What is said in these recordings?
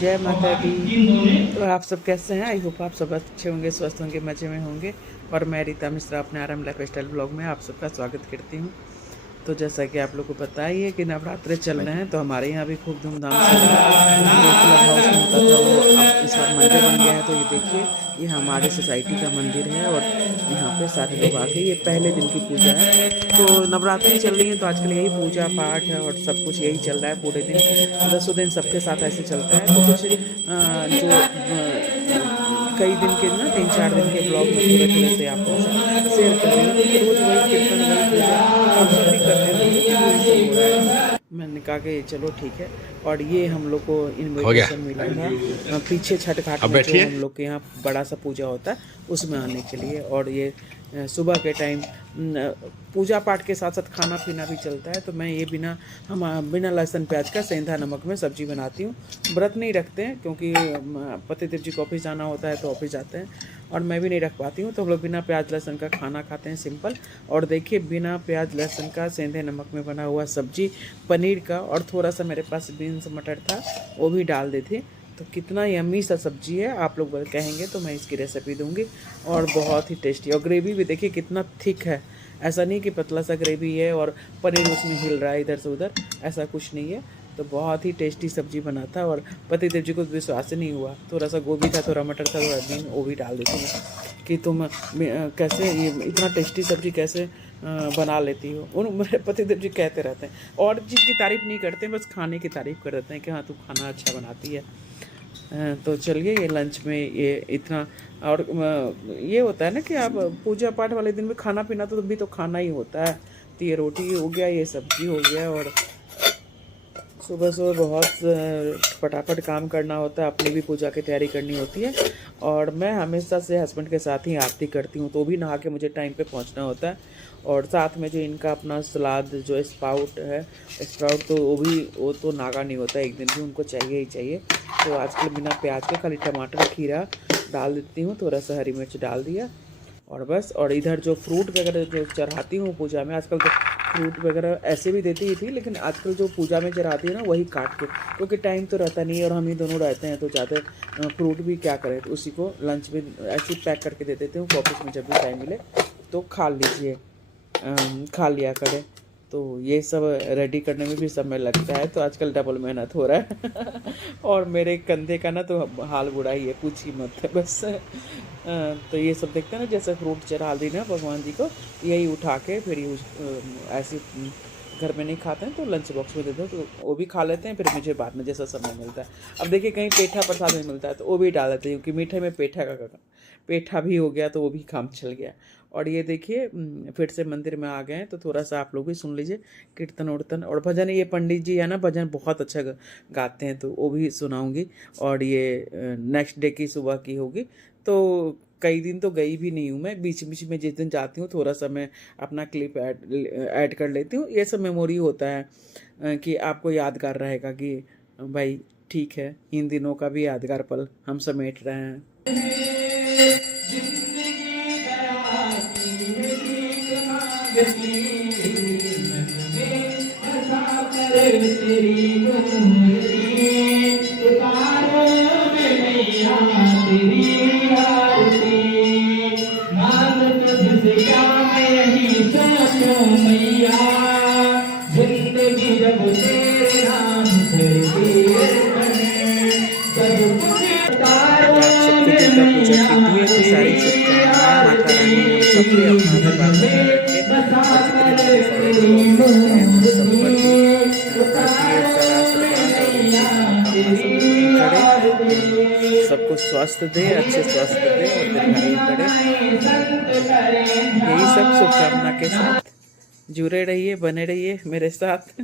जय माता दी। तो आप सब कैसे हैं? आई होप आप सब अच्छे होंगे, स्वस्थ होंगे, मज़े में होंगे। और मैं रीता मिश्रा अपने आराम लाइफ स्टाइल ब्लॉग में आप सबका स्वागत करती हूँ। तो जैसा कि आप लोग को पता ही है कि नवरात्रे चल रहे हैं, तो हमारे यहाँ भी खूब धूमधाम से जो क्लब हाउस में होता था वो अब इस बार मंदिर बन गया है। तो ये देखिए, ये हमारे सोसाइटी का मंदिर है और यहाँ पे सारे लोग आके, ये पहले दिन की पूजा है। तो नवरात्रि चल रही है, तो आजकल यही पूजा पाठ है और सब कुछ यही चल रहा है पूरे दिन, 10 दिन सबके साथ ऐसे चलता है। तो कुछ कई दिन के ना 3-4 दिन के ब्लॉग में थोड़े थोड़े से आपको शेयर कर रही हूँ, क्योंकि रोज़ वही कीर्तन वही पूजा आप सब भी करते होंगे, तो वही सब हो रहा है। मैंने कहा कि चलो ठीक है। और ये हम लोग को इन्विटेशन मिला था पीछे छठ घाट में, जो हम लोग के यहाँ बड़ा सा पूजा होता है उसमें आने के लिए। और ये सुबह के टाइम पूजा पाठ के साथ साथ खाना पीना भी चलता है। तो मैं ये बिना लहसुन प्याज का सेंधा नमक में सब्जी बनाती हूँ। व्रत नहीं रखते हैं, क्योंकि पतिदेव जी को ऑफिस जाना होता है तो ऑफिस जाते हैं, और मैं भी नहीं रख पाती हूँ। तो हम लोग बिना प्याज लहसुन का खाना खाते हैं, सिंपल। और देखिए, बिना प्याज लहसुन का सेंधे नमक में बना हुआ सब्जी पनीर का, और थोड़ा सा मेरे पास बीन्स मटर था वो भी डाल दी थी। तो कितना यम्मी सा सब्जी है, आप लोग कहेंगे तो मैं इसकी रेसिपी दूंगी। और बहुत ही टेस्टी, और ग्रेवी भी देखिए कितना थिक है। ऐसा नहीं कि पतला सा ग्रेवी है और पनीर उसमें हिल रहा है इधर से उधर, ऐसा कुछ नहीं है। तो बहुत ही टेस्टी सब्जी बना था, और पतिदेव जी को विश्वास नहीं हुआ। थोड़ा सा गोभी था, थोड़ा मटर था, थोड़ा बीन, वो भी डाल देती हूँ कि तुम कैसे ये इतना टेस्टी सब्जी कैसे बना लेती हो। उन मेरे पतिदेव जी कहते रहते हैं, और चीज़ की तारीफ़ नहीं करते, बस खाने की तारीफ़ कर देते हैं कि हाँ तू खाना अच्छा बनाती है। तो चलिए, ये लंच में ये इतना। और ये होता है ना कि आप पूजा पाठ वाले दिन में खाना पीना तो भी तो खाना ही होता है। तो ये रोटी हो गया, ये सब्जी हो गया, और सुबह सुबह बहुत फटाफट काम करना होता है, अपनी भी पूजा की तैयारी करनी होती है। और मैं हमेशा से हस्बैंड के साथ ही आरती करती हूँ, तो भी नहा के मुझे टाइम पे पहुँचना होता है। और साथ में जो इनका अपना सलाद जो स्प्राउट तो वो तो नागा नहीं होता, एक दिन भी उनको चाहिए ही चाहिए। तो आजकल बिना प्याज के खाली टमाटर खीरा डाल देती हूँ, थोड़ा सा हरी मिर्च डाल दिया, और बस। और इधर जो फ्रूट वगैरह जो चढ़ाती हूँ पूजा में, आजकल तो फ्रूट वगैरह ऐसे भी देती ही थी, लेकिन आजकल जो पूजा में चढ़ाती है ना वही काट के, क्योंकि टाइम तो रहता नहीं है और हम ही दोनों रहते हैं, तो ज़्यादा फ्रूट भी क्या करें, तो उसी को लंच में ऐसे ही पैक करके दे देते हूँ। ऑफिस में जब भी टाइम मिले तो खा लिया करें। तो ये सब रेडी करने में भी समय लगता है, तो आजकल डबल मेहनत हो रहा है। और मेरे कंधे का ना तो हाल बुरा ही है, कुछ ही मत है बस। तो ये सब देखते हैं ना, जैसे फ्रूट चढ़ा दी ना भगवान जी को, यही उठा के फिर ऐसे घर में नहीं खाते हैं तो लंच बॉक्स में दे दो, तो वो भी खा लेते हैं। फिर मुझे बाद में जैसा समय मिलता है, अब देखिए कहीं पेठा प्रसाद में मिलता है तो वो भी डाल देते हैं, क्योंकि मीठे में पेठा भी हो गया, तो वो भी काम चल गया। और ये देखिए, फिर से मंदिर में आ गए हैं, तो थोड़ा सा आप लोग भी सुन लीजिए कीर्तन उर्तन और भजन। ये पंडित जी है ना, भजन बहुत अच्छा गाते हैं, तो वो भी सुनाऊंगी। और ये नेक्स्ट डे की सुबह की होगी। तो कई दिन तो गई भी नहीं हूँ मैं, बीच बीच में जिस दिन जाती हूँ थोड़ा सा मैं अपना क्लिप ऐड कर लेती हूँ। ये सब मेमोरी होता है कि आपको यादगार रहेगा कि भाई ठीक है, इन दिनों का भी यादगार पल हम समेट रहे हैं। पूजा की ढेर सारी शुभकामनाएं। माता रानी हम सब पे अपना आशीर्वाद बना रखे, और जितने मेरे सारे लोग हैं उन सब पर भी ढेर सारा आशीर्वाद और उनकी मनोकामना सब पूरी करे, सबको स्वास्थ्य दे, अच्छे स्वास्थ्य दे और दीर्घायु करे। यही सब शुभकामना के साथ जुड़े रहिए, बने रहिए मेरे साथ।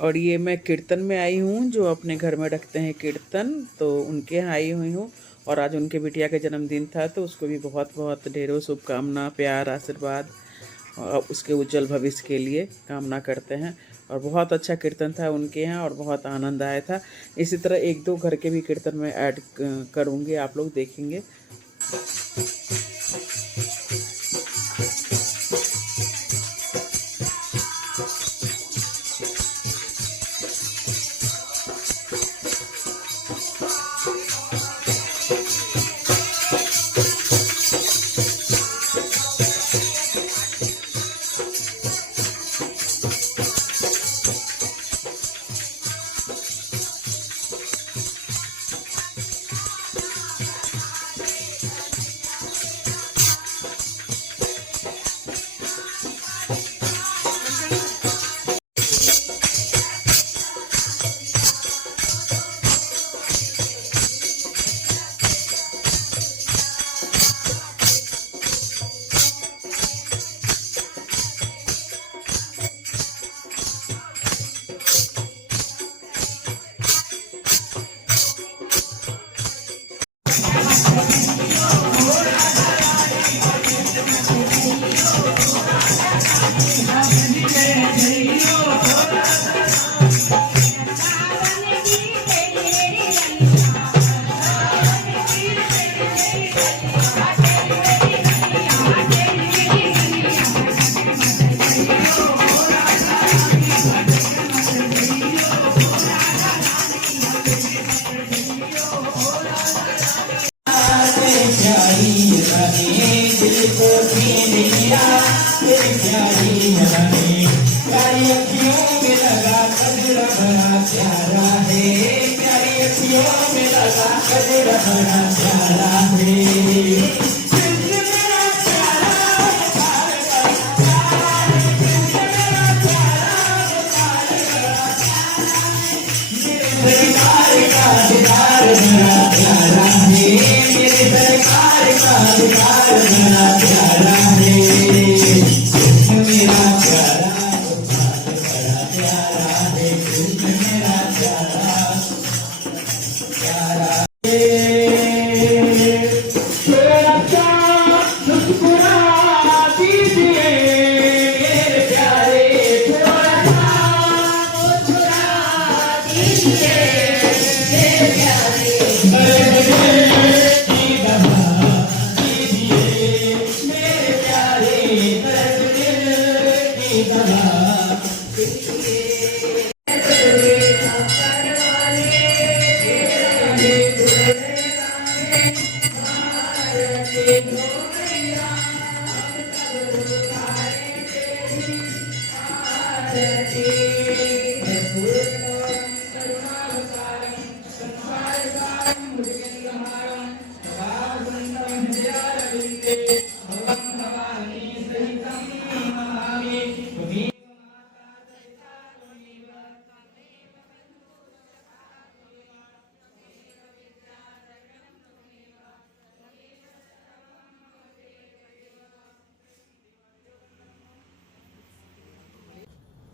और ये मैं कीर्तन में आई हूँ, जो अपने घर में रखते हैं कीर्तन, तो उनके यहाँ आई हुई हूँ। और आज उनके बिटिया का जन्मदिन था, तो उसको भी बहुत बहुत ढेरों शुभकामना, प्यार, आशीर्वाद और उसके उज्जवल भविष्य के लिए कामना करते हैं। और बहुत अच्छा कीर्तन था उनके यहाँ और बहुत आनंद आया था। इसी तरह एक दो घर के भी कीर्तन में ऐड करूँगी, आप लोग देखेंगे।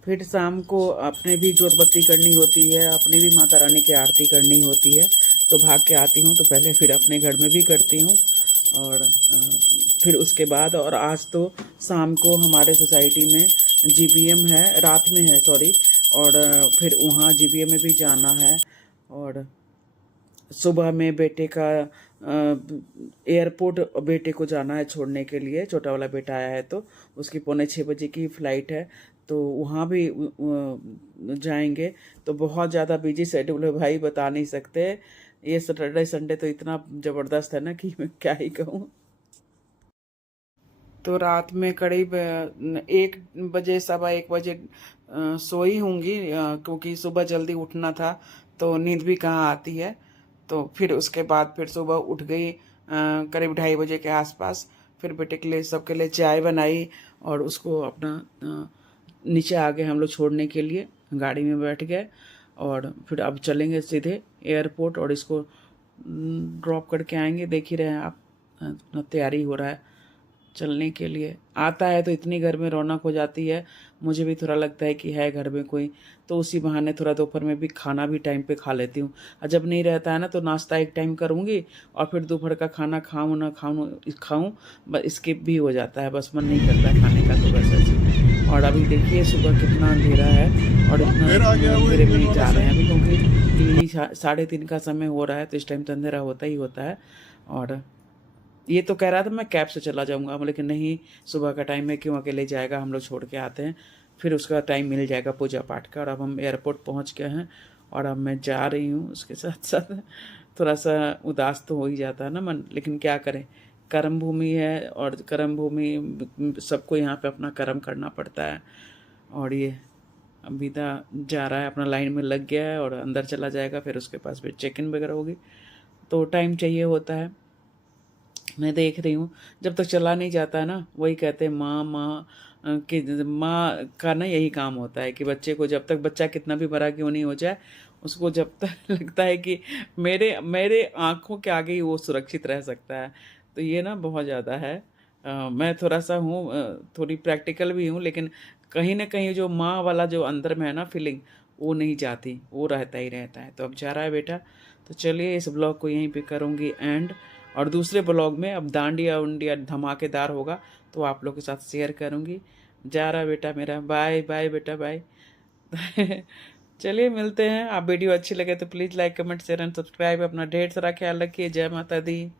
फिर शाम को अपने भी जोत बत्ती करनी होती है, अपने भी माता रानी की आरती करनी होती है। तो भाग के आती हूँ तो पहले फिर अपने घर में भी करती हूँ। और फिर उसके बाद, और आज तो शाम को हमारे सोसाइटी में जीबीएम है, रात में है सॉरी। और फिर वहाँ जीबीएम में भी जाना है। और सुबह में बेटे का एयरपोर्ट बेटे को जाना है छोड़ने के लिए, छोटा वाला बेटा आया है तो उसकी 5:45 की फ़्लाइट है, तो वहाँ भी जाएंगे। तो बहुत ज़्यादा बिजी शेड्यूल है भाई, बता नहीं सकते। ये सैटरडे संडे तो इतना ज़बरदस्त है ना कि मैं क्या ही कहूँ। तो रात में करीब 1 बजे, 1:15 बजे सोई होंगी, क्योंकि सुबह जल्दी उठना था तो नींद भी कहाँ आती है। तो फिर उसके बाद फिर सुबह उठ गई करीब 2:30 बजे के आसपास। फिर बेटे के लिए, सबके लिए चाय बनाई और उसको अपना नीचे आ गए हम लोग छोड़ने के लिए, गाड़ी में बैठ गए। और फिर अब चलेंगे सीधे एयरपोर्ट और इसको ड्रॉप करके आएंगे। देख ही रहे हैं आप, तैयारी हो रहा है। चलने के लिए आता है तो इतनी घर में रौनक हो जाती है। मुझे भी थोड़ा लगता है कि है घर में कोई, तो उसी बहाने थोड़ा दोपहर में भी खाना भी टाइम पे खा लेती हूँ। और जब नहीं रहता है ना तो नाश्ता एक टाइम करूँगी और फिर दोपहर का खाना खाऊँ ना खाऊँ बस स्किप भी हो जाता है, बस मन नहीं करता है खाने का, तो बस ऐसे। और अभी देखिए सुबह कितना अंधेरा है और इतना अंधेरे में ही जा रहे हैं अभी, क्योंकि यही 3:30 का समय हो रहा है, तो इस टाइम तो अंधेरा होता ही होता है। और ये तो कह रहा था मैं कैब से चला जाऊँगा, लेकिन नहीं, सुबह का टाइम है, क्यों अकेले जाएगा, हम लोग छोड़ के आते हैं, फिर उसका टाइम मिल जाएगा पूजा पाठ का। और अब हम एयरपोर्ट पहुँच गए हैं और अब मैं जा रही हूँ। उसके साथ साथ थोड़ा सा उदास तो हो ही जाता है ना मन, लेकिन क्या करें, कर्म भूमि है और कर्म भूमि सबको यहाँ पे अपना कर्म करना पड़ता है। और ये अभिदा जा रहा है, अपना लाइन में लग गया है और अंदर चला जाएगा, फिर उसके पास फिर चेक इन वगैरह होगी, तो टाइम चाहिए होता है। मैं देख रही हूँ जब तक चला नहीं जाता है ना, वही कहते हैं माँ माँ कि माँ का ना यही काम होता है कि बच्चे को, जब तक बच्चा कितना भी बड़ा क्यों नहीं हो जाए, उसको जब तक लगता है कि मेरे मेरे आँखों के आगे ही वो सुरक्षित रह सकता है, तो ये ना बहुत ज़्यादा है। मैं थोड़ा सा हूँ, थोड़ी प्रैक्टिकल भी हूँ, लेकिन कहीं ना कहीं जो माँ वाला जो अंदर में है ना फीलिंग, वो नहीं जाती, वो रहता ही रहता है। तो अब जा रहा है बेटा, तो चलिए इस ब्लॉग को यहीं पे करूँगी एंड, और दूसरे ब्लॉग में अब डांडिया उंडिया धमाकेदार होगा तो आप लोग के साथ शेयर करूँगी। जा रहा बेटा मेरा, बाय बाय बेटा बाय। चलिए मिलते हैं। आप वीडियो अच्छी लगे तो please like comment share and subscribe. अपना ढेर सारा ख्याल रखिए। जय माता दी।